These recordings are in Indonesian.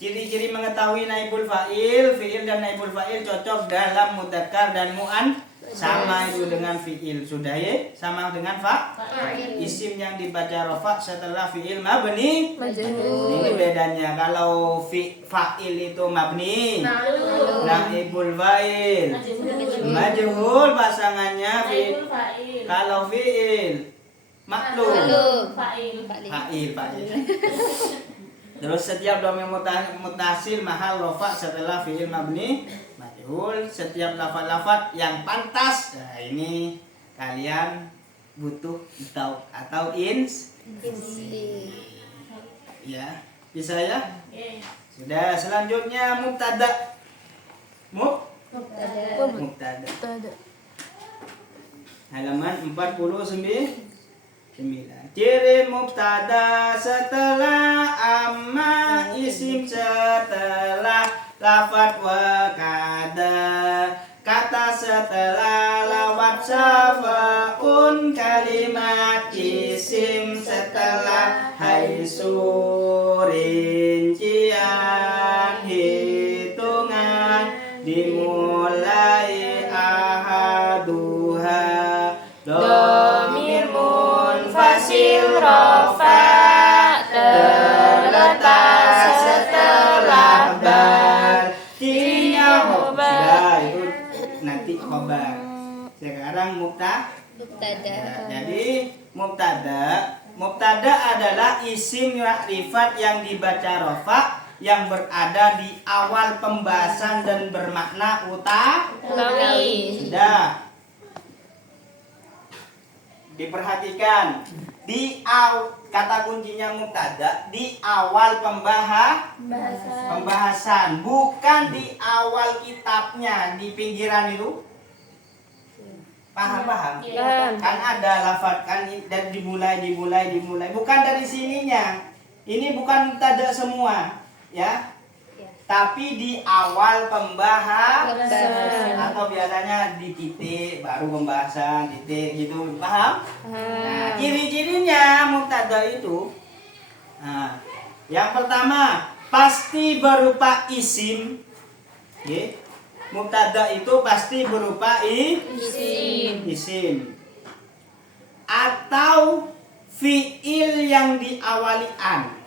Ciri-ciri mengetahui naibul fa'il, fi'il dan naibul fa'il cocok dalam mudzakkar dan mu'an. Sama itu dengan fi'il, sudah ya? Sama dengan fa'il. Isim yang dibaca rafa setelah fi'il mabni. Ini bedanya. Kalau fa'il itu mabni, naibul fa'il majhul pasangannya fi'il. Kalau fi'il maklum fa'il. Terus setiap dhamir muttasil mahal rafa setelah fi'il mabni majhul. Setiap lafaz-lafaz yang pantas. Nah, ini kalian butuh atau ya, bisa ya? Sudah, selanjutnya mubtada. Mubtada. Halaman 49. Ciri mubtada setelah amma, isim setelah lafaz wa kada, kata setelah lafaz syafa'un, kalimat isim setelah haitsu, rincian hitungan dimulai ahaduha, dhamir munfasil rafa terletak setelah bal, cirinya sudah itu nanti khobar. Sekarang mubtada. Jadi mubtada adalah isim ma'rifat yang dibaca rafa, yang berada di awal pembahasan dan bermakna utamawi. Sudah diperhatikan, kata kuncinya mubtada di awal pembahasan, bukan di awal kitabnya, di pinggiran itu. Paham? Kan ada lafaz kan, dan dimulai, bukan dari sininya. Ini bukan mubtada semua, ya. Tapi di awal pembahasan, atau biasanya di titik baru pembahasan, titik gitu, paham? Nah, ciri-cirinya mubtada itu, yang pertama pasti berupa isim. Mubtada itu pasti berupa isim atau fi'il yang diawali an.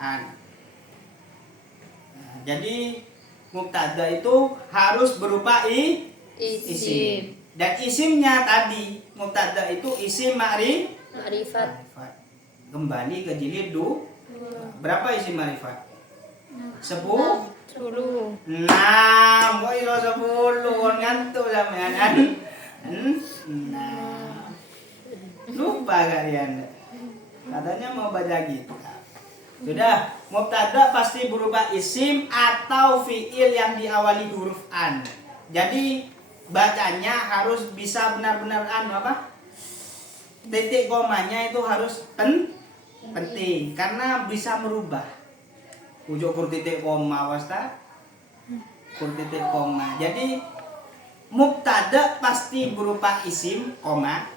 An. Nah, jadi mubtada itu harus berupa isim. Dan isimnya tadi, mubtada itu isim ma'rifat. Kembali ke jilid berapa isim ma'rifat? 10. 6. Kok ilo 10 ngantuk sampean. Nah, lupa kalian. Katanya mau baca gitu. Sudah, mubtada pasti berupa isim atau fi'il yang diawali huruf an. Jadi bacanya harus bisa benar-benar titik komanya itu harus penting karena bisa merubah. Ujuk kur titik koma wasta. Kur titik koma. Jadi mubtada pasti berupa isim koma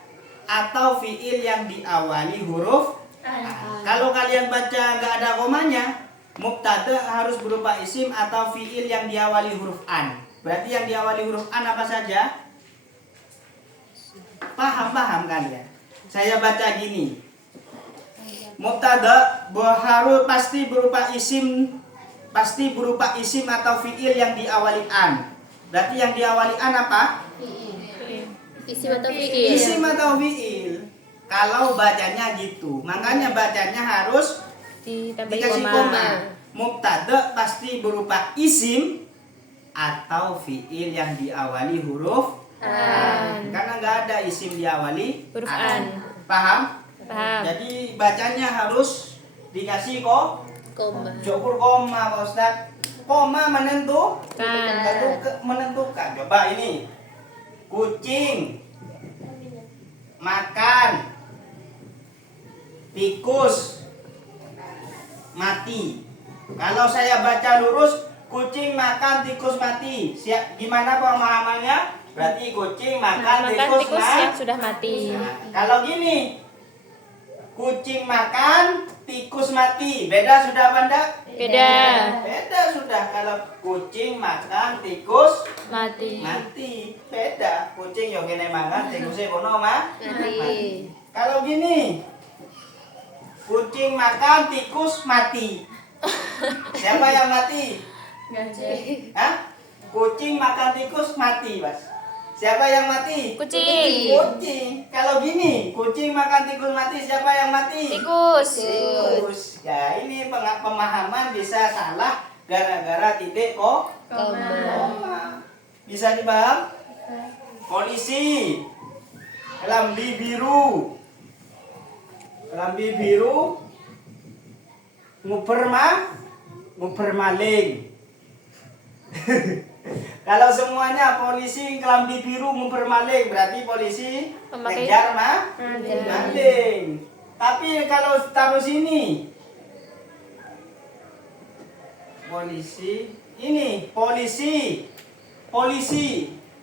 atau fi'il yang diawali huruf an. Kalau kalian baca nggak ada komanya, mubtada harus berupa isim atau fi'il yang diawali huruf an. Berarti yang diawali huruf an apa saja? Paham kalian? Saya baca gini. Mubtada harus pasti berupa isim atau fi'il yang diawali an. Berarti yang diawali an apa? Isim atau fi'il. Kalau bacanya gitu, makanya bacanya harus dikasih koma. Mubtada pasti berupa isim atau fi'il yang diawali huruf an. Karena nggak ada isim diawali huruf an. Paham? Jadi bacanya harus dikasih koma. Jokur koma, Ustaz. Koma menentukan. Coba ini. Kucing makan, tikus mati. Kalau saya baca lurus, kucing makan, tikus mati. Gimana pemahamannya? Berarti kucing makan tikus yang sudah mati. Nah, kalau gini, Kucing makan, tikus mati. Beda sudah apa enggak? Beda. Beda sudah. Kalau kucing makan, tikus Mati. mati. Beda. Kucing yo kene mangan, tikusnya kono Mati. Kalau gini, kucing makan, tikus mati. Siapa yang mati? Hah? Kucing makan tikus mati, Mas. Siapa yang mati? Kucing. Kucing. Kalau gini, kucing makan tikus mati, siapa yang mati? Tikus. Tikus. Ya, ini pemahaman bisa salah gara-gara titik koma. Bisa dipaham? Polisi. Kelambi biru. Kelambi biru. Nguper maling. Kalau semuanya polisi kelambi biru ngumpul maling, berarti polisi Memakai ngejar maling. Tapi kalau taruh sini, polisi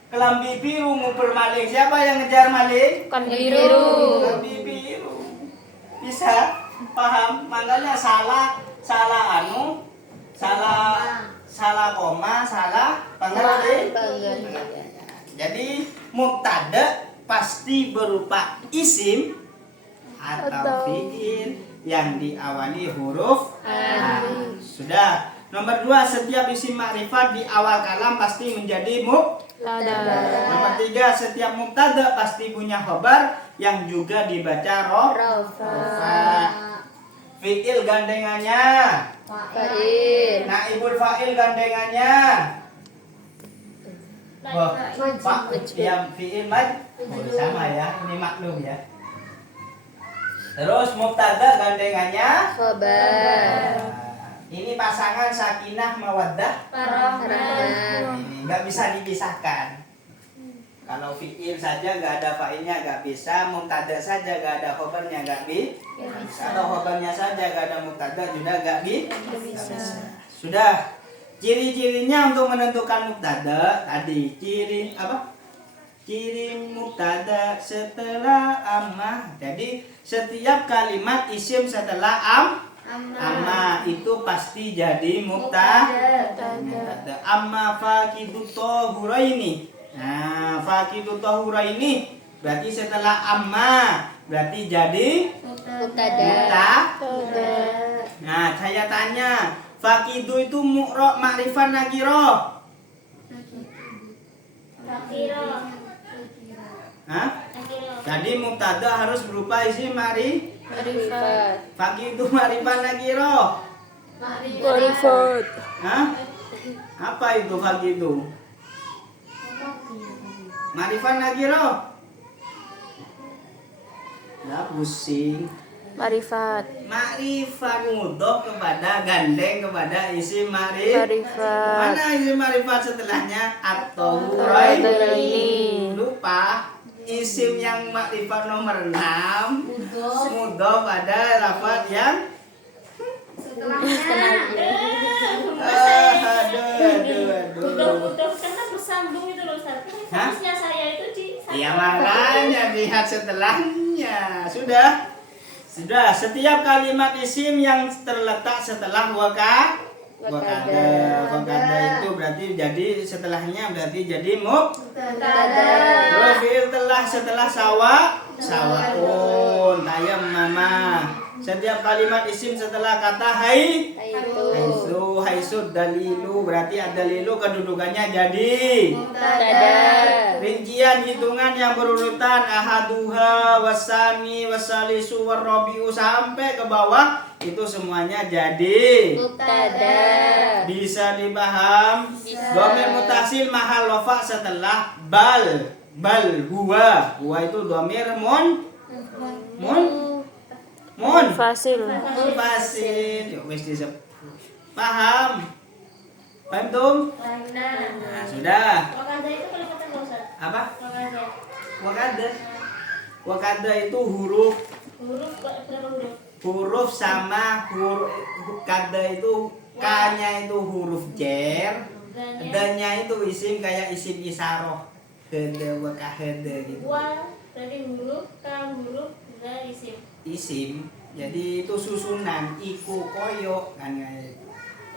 kelambi biru ngumpul maling. Siapa yang ngejar maling? Kan biru. Kelambi biru. Bisa paham? Makanya salah koma, salah pengertian. Jadi mubtada pasti berupa isim atau fiil yang diawali huruf alif. Sudah. Nomor 2, setiap isim makrifat di awal kalam pasti menjadi mubtada. Nomor 3, setiap mubtada pasti punya khobar yang juga dibaca rofa. Fiil gandengannya Fa'il. naibul fa'il gandengannya yang fiil sama ya, ini maklum ya. Terus mubtada gandengannya Khobar. ini pasangan sakinah mawaddah Rahmah. ini nggak bisa dipisahkan. Kalau fiil saja nggak ada fa'ilnya nggak bisa, mubtada saja nggak ada khobarnya nggak bisa. Kalau khobarnya saja nggak ada mubtada juga nggak bisa. Sudah. Ciri-cirinya untuk menentukan mubtada tadi ciri apa? Ciri mubtada setelah amma. Jadi setiap kalimat isim setelah amma itu pasti jadi mubtada. Amma faqidu tahuraini. Nah, faqidu tahuraini berarti setelah amma berarti jadi Mubtada. Nah, saya tanya, faqidu itu mu'rab ma'rifah nakirah. Hah? Jadi mubtada harus berupa isim Marifat. faqidu ma'rifah nakirah. Marifat. Hah? Apa itu faqidu? Ma'rifah nakirah. Ya pusing. Marifat. Ma'rifat mudhof kepada gandeng kepada isim ma'rifat. Marifat. Mana isim ma'rifat setelahnya? At-tahurain. Tahuraini. Lupa isim yang ma'rifat nomor 6 mudhof pada lafaz yang Udah kan bersambung itu loh Ustaz. Hah? Fokusnya saya itu di ya makanya lihat setelahnya. Sudah. Setiap kalimat isim yang terletak setelah wakada itu berarti jadi setelahnya berarti jadi terus fi'il telah setelah sawaun tayammama. Setiap kalimat isim setelah kata haitsu dalilu berarti ada dalilu kedudukannya jadi rincian hitungan yang berurutan ahaduha wasani wasalisu warrabiu sampai ke bawah itu semuanya jadi Mubtada. bisa dipaham. Dhamir mutasil mahal wafa setelah bal huwa itu dhamir Fasil. fasil. Yuk wis disebut. Paham tuh? Nah, sudah. Wakanda itu kalau kata nggak Ustaz. Apa? Wakanda. Wakada itu huruf Berapa huruf? huruf sama huruf kada itu k-nya itu huruf jar, d-nya itu isim kayak isim isaroh. Hede wa kahede gitu. Wa berarti huruf, ka huruf, Indra isim. Isim. Jadi itu susunan iku koyo kan kayak.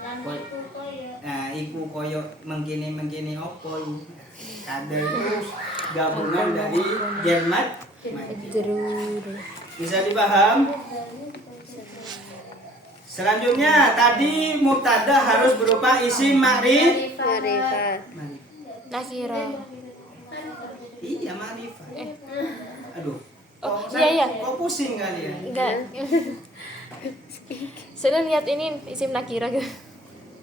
Lan iku koyo. Nah, iku koyo mengkini opo. Kada itu gabungan dari jermat. Majrur. Bisa dipaham? Selanjutnya tadi mubtada harus berupa isim Ma'rifat. Nakira. Iya ma'rifat. Aduh. Oh, Kok iya. Kok pusing kalian? Enggak. Saya lihat ini isim nakira gitu.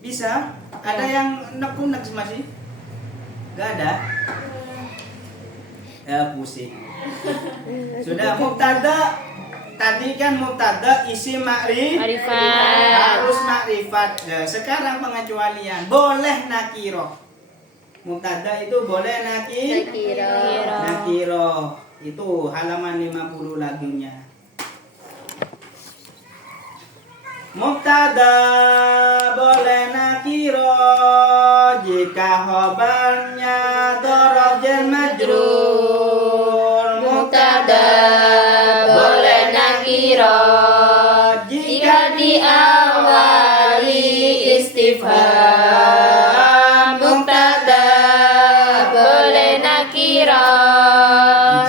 Bisa? Ada yang nek-nek masih? Gak ada? Ya pusing. Sudah mubtada. Tadi kan mubtada isim Ma'rifat. harus makrifat. Nah, sekarang pengecualian boleh nakiro. Mubtada itu boleh nakiro. Itu halaman 50 lagunya. Mubtada boleh nakiro jika khobarnya dzaraf jar majrur. Mubtada boleh nakiro jika diawali istifham. Mubtada Boleh nakira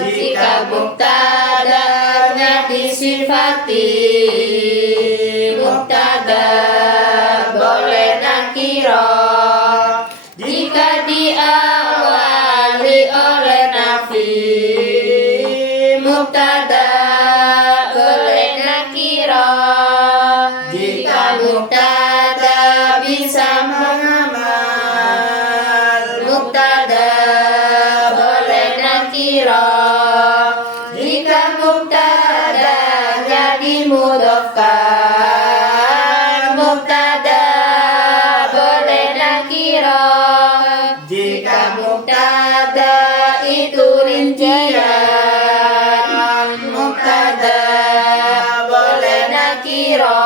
jika mubtadanya disifati. Mubtada boleh nakiro jika diawali oleh nafi. Mubtada boleh nakiro jika mubtada bisa mengamal. Mubtada boleh nakiro jika mubtadanya dimudhofkan. Mubtada boleh nakiro jika mubtada itu rincian. Mubtada boleh nakiro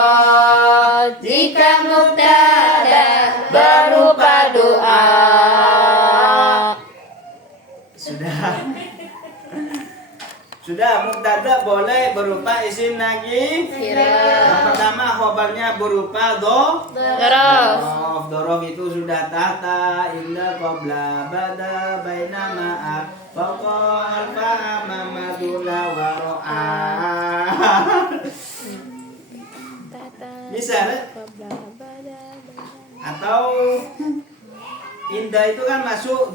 jika mubtada berupa doa. Sudah mubtada boleh berupa isim nakira. Yang pertama khobarnya berupa Dzaraf. Dorof itu sudah tahta inda qabla bada baina ma'a faqal fa'ama madula wa ro'a. Bisa kan? Atau inda itu kan masuk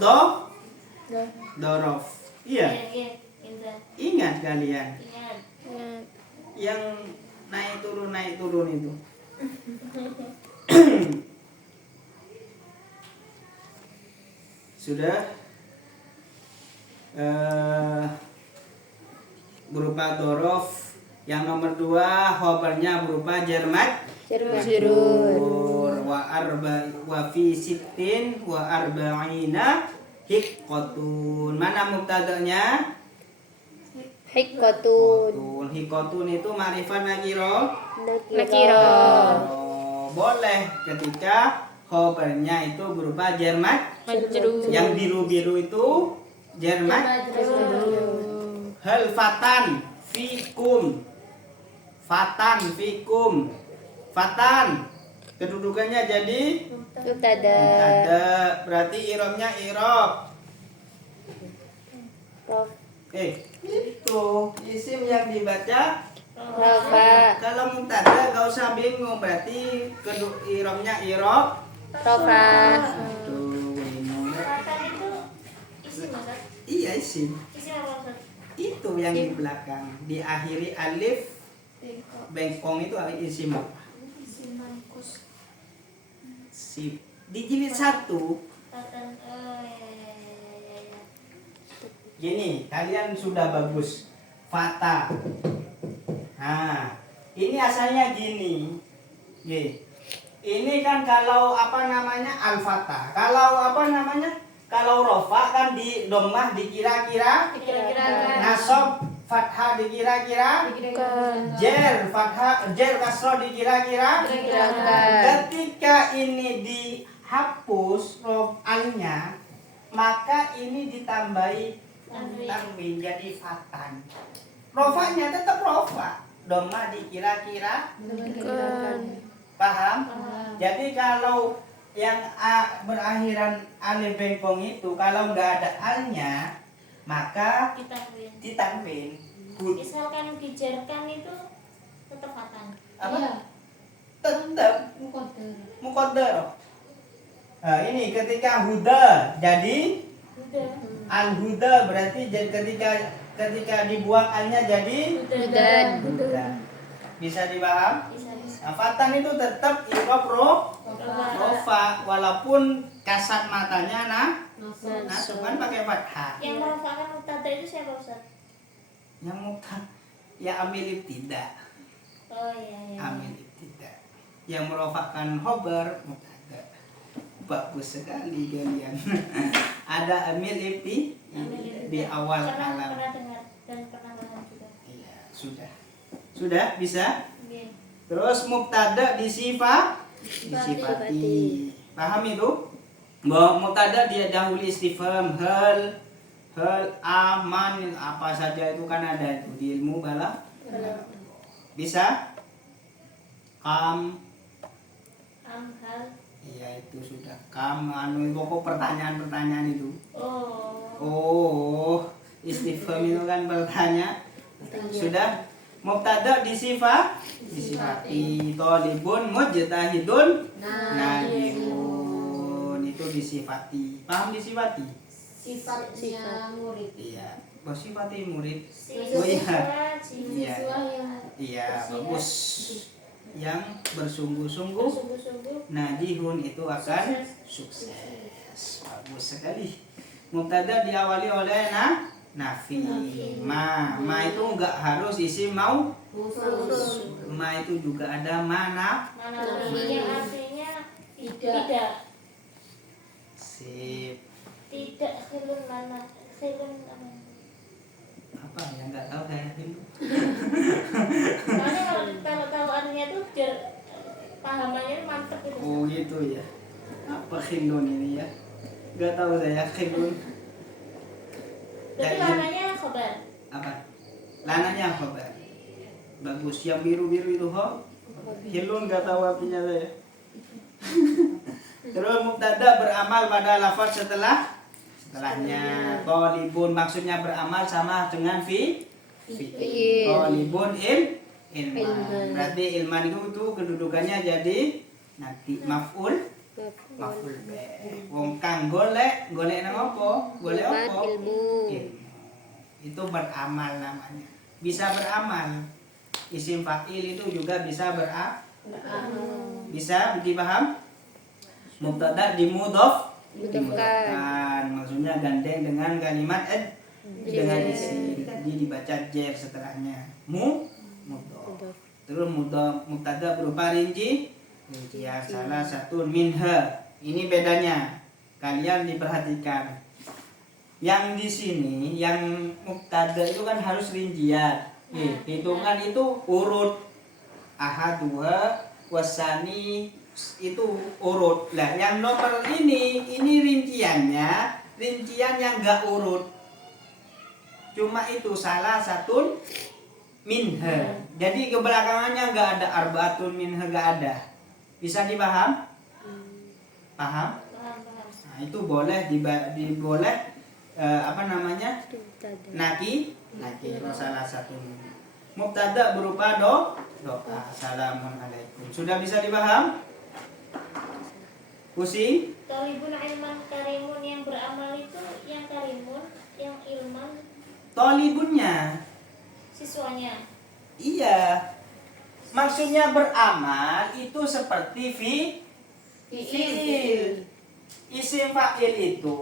dorof. Iya. Iya, Indra. Ingat kalian Ingat. yang naik turun itu. Sudah berupa dorof. Yang nomor 2 khobarnya berupa jar majrur. Wa fi sittin wa arba'ina hiqqatun. Mana mubtadanya? Hikotun. Hiqqatun itu ma'rifat nakiro. Nakira. Boleh ketika khobarnya itu berupa jar Majrur. yang biru-biru itu jar hal fatan fikum. Fatan kedudukannya jadi Mubtada. ada, berarti irobnya irob. Itu isim yang dibaca Rafa. kalau mubtada gak usah bingung, berarti irobnya irob. Rafa. Tuh, bingung. Fatan itu isim apa? Iya isim. Isim apa Ustaz? Itu yang di belakang diakhiri alif bengkong itu isim apa? Isim mangkus. Sip. Di jilid 1 Fatan. Oh ya. gini, kalian sudah bagus. Fata. Nah, ini asalnya gini. Ini kan kalau al-fatah. Kalau rofa kan di dhammah dikira-kira, nasab fathah dikira-kira, jar kasrah dikira-kira. Ketika ini dihapus rof'annya, maka ini ditambahi tanwin jadi fatan. Rofanya tetap rofa. Doma dikira-kira. Paham? Jadi kalau yang berakhiran alif bengkong itu kalau nggak ada alnya maka Ditanwin. ditanwin. Misalkan dijarkan itu tetap fathah. Apa? Tetap muqaddar. Nah, ini ketika huda jadi Udah. al huda berarti ketika dibuang alnya jadi Hudan. huda. Bisa dipaham? Bisa. Nah, fatan itu tetap i'rab rofa walaupun kasat matanya nasab kan pakai fathah. Yang merofakan mubtada itu siapa Ustaz? Yang muka ya amil ibtida. Oh iya. Amil ibtida. Yang merofakan khobar mubtada. Bagus sekali kalian. Ada amil ibtida di awal kalam. Pernah dengar dan pernah paham juga. Iya, sudah. Sudah bisa? Iya. Terus mubtada disifati. Paham itu? Bahwa mubtada dia dahulu istifham hal aman apa saja itu kan ada itu di ilmu bala. Bisa? Kam. Hal. Iya itu sudah. Kam anu pokok pertanyaan-pertanyaan itu. Oh. Istifham itu kan bertanya. Sudah? Mubtada disifati. Thalibun mujtahidun najihun. Itu disifati. Paham disifati? Sifatnya murid. Iya. Sifati murid. Siswa, Oh iya. siswa yang Iya, bagus. Yang bersungguh-sungguh sungguh-sungguh najihun itu akan sukses. Bagus sekali. Mubtada diawali oleh nafi. Ma itu enggak harus isim mau. Ma itu juga ada mana. mana yang artinya tidak Sip. khilun mana Apa ya enggak tahu saya itu. soalnya kalau artinya tuh biar pahamannya mantep gitu. Oh gitu ya. Apa khilun ini ya? Enggak tahu saya khilun. Berarti warnanya khobar. Apa? Lananya khobar. Bagus. Yang biru-biru itu khilun enggak tahu artinya saya. Terus mubtada beramal pada lafaz setelahnya. Thalibun maksudnya beramal sama dengan fi'il. Thalibun ilman. Berarti ilman itu kedudukannya jadi nanti maf'ul be. Wong kang golek nang apa? Golek apa? Ilmu. Itu beramal namanya. Bisa beramal. Isim fa'il itu juga bisa bisa dipaham? Mubtada dimudhofkan. Maksudnya gandeng dengan kalimat dengan isim. Jadi dibaca jer setelahnya. Mudhof. Terus mubtada berupa rinci. Ya salah satu minha. Ini bedanya. Kalian diperhatikan. Yang di sini yang mubtada itu kan harus rincian. Hitungan itu urut. Ahad, dua, wasani itu urut. Lah yang nomor ini rinciannya rincian yang enggak urut. Cuma itu salah satu minha. Jadi kebelakangannya enggak ada arbaatun minha, enggak ada. Bisa dipaham? Paham? Nah, itu boleh boleh naki salah satu mubtada berupa doa assalamualaikum. Sudah bisa dipaham? Pusing? Thalibun ilman karimun yang beramal itu yang karimun, yang ilman Thalibunnya. siswanya. Iya. Maksudnya beramal itu seperti fi'il. Isim fa'il itu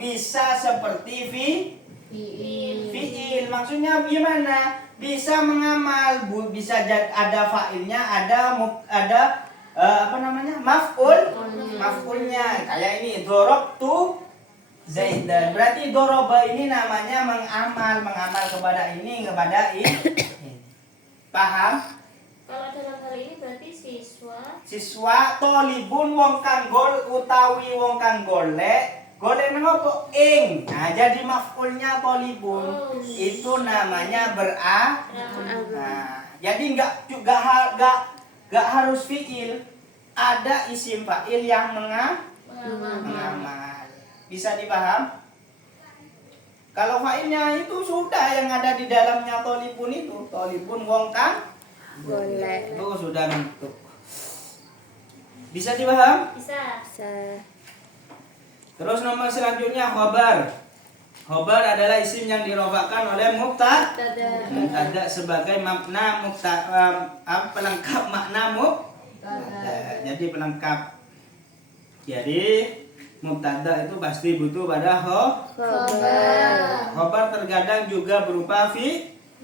bisa seperti fi'il. Maksudnya gimana? Bisa mengamal, bisa ada fa'ilnya, ada maf'ulnya. Kayak ini dorobtu Zaidan. Berarti doroba ini namanya mengamal kepada ini. Paham? Kalau dalam hal ini berarti siswa Thalibun wong kang utawi wong kang golek Golek mengopo ing. Nah, jadi maf'ulnya tolibun itu namanya Nah, jadi nggak harus fiil. Ada isim fa'il yang mengamal. Bisa dipaham? Kalau fa'ilnya itu sudah yang ada di dalamnya tolibun itu. Tolibun wong kang Golek. itu sudah ngantuk. Bisa dipaham? Bisa. Terus nomor selanjutnya khobar. Khobar adalah isim yang dirofakkan oleh mubtada sebagai makna pelengkap makna mubtada. Jadi pelengkap. Jadi mubtada itu pasti butuh pada Khobar. khobar terkadang juga berupa fi'liyah.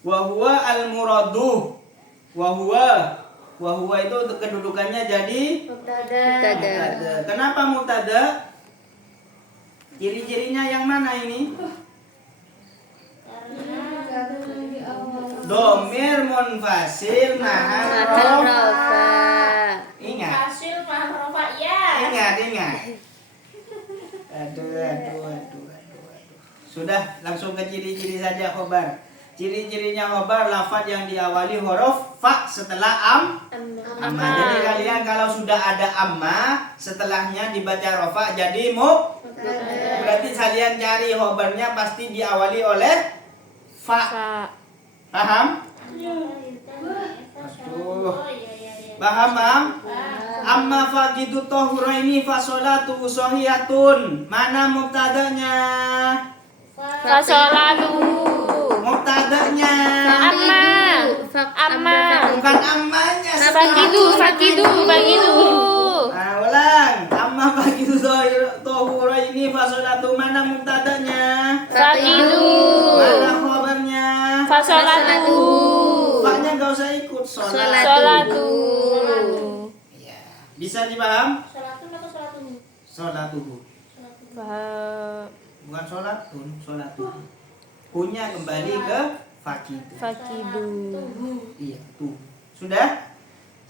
Wa huwa al-muradu. Wa huwa itu kedudukannya jadi mubtada. Kenapa mubtada? Ciri-cirinya yang mana ini? Domir munfasil nahan Rofa. Ingat. Hasil mahrofa ya. Ingat. Aduh. Sudah, langsung ke ciri-ciri saja khobar. Ciri-cirinya khobar lafaz yang diawali huruf fa setelah amma. Jadi kalian kalau sudah ada amma, setelahnya dibaca rofa jadi berarti kalian cari khobarnya pasti diawali oleh fa. Paham? Paham? Amma faqidu tahuraini fa sholatu sahihatun. Mana mubtadanya? Fasolatu. Mubtadanya. Amma. Bukan ammanya. Fakidu. Nah, ulang. Amma faqidu tahuraini fa sholatu. Mana mubtadanya? Fakidu. Mana khabarnya? Fasolatu. Faknya enggak usah ikut Solatu. Ya. Bisa dipaham? Sholatun atau sholatun? Sholatuhu. Paham. Bukan sholatuhu. Punya kembali ke fakidu. Fakidu. Iya, tuh. Sudah?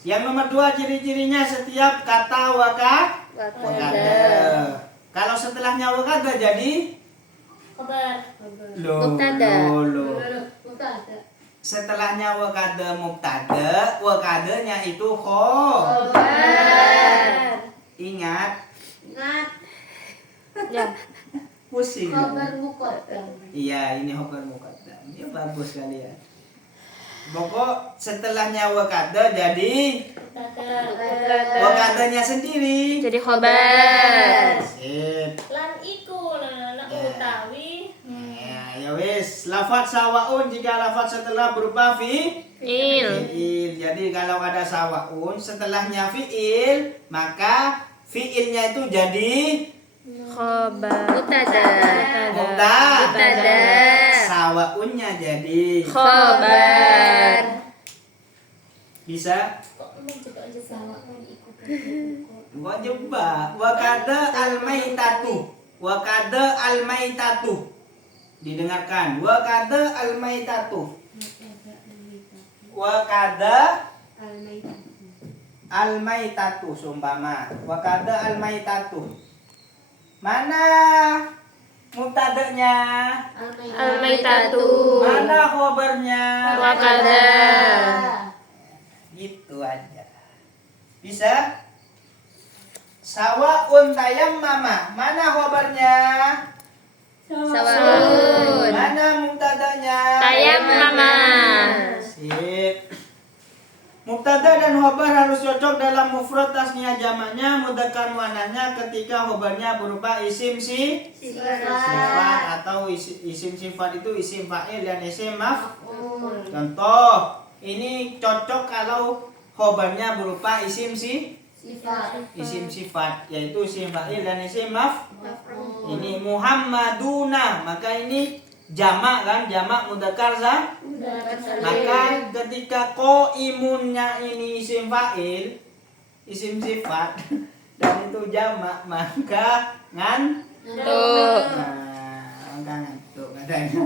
Yang nomor 2 ciri-cirinya setiap kata wakada. Kalau setelahnya wakada jadi Khobar. Mubtada. Loh. Setelahnya wakada mubtada, wakadanya itu Khobar. Ingat, Ya. pusing. muqaddam. Iya, ini khobar muqaddam. Ya bagus kalian. Pokok setelahnya wakada jadi wakadanya sendiri. Jadi khobar. Sip. Lan iku nak utawi Ya wis, lafaz sawaun jika lafaz setelah berupa Il. fi'il. Jadi kalau ada sawaun setelahnya fi'il, maka fi'ilnya itu jadi Khobar. Mubtada. Sawaunnya jadi Khobar. bisa kok mencoba aja sama iku. gua coba wakada al-maitatu. Wakada al-maitatu. Didengarkan. Wakada al-maitatu. Wakada al-maitatu sumpama. Wakada al-maitatu. Mana mubtadanya? Al-maitatu. Mana khobarnya? Wakada. Gitu aja. Bisa? Sawaun tayammama. Mana khobarnya? Sawaun. Mana mubtadanya? Tayammama. Sip. Mubtada dan khobar harus cocok dalam mufrad tasniyah jamaknya mudzakkar muannasnya ketika khobarnya berupa isim sifat atau isim sifat itu isim fa'il dan isim maf'ul. Contoh, ini cocok kalau khobarnya berupa isim sifat yaitu isim fa'il dan isim maf'ul. Ini Muhammaduna, maka ini jamak kan, jamak mudzakkar maka ketika qaimunnya ini isim fa'il, isim sifat dan itu jamak, maka ngantuk. Tuh. Nah, ngantuk katanya.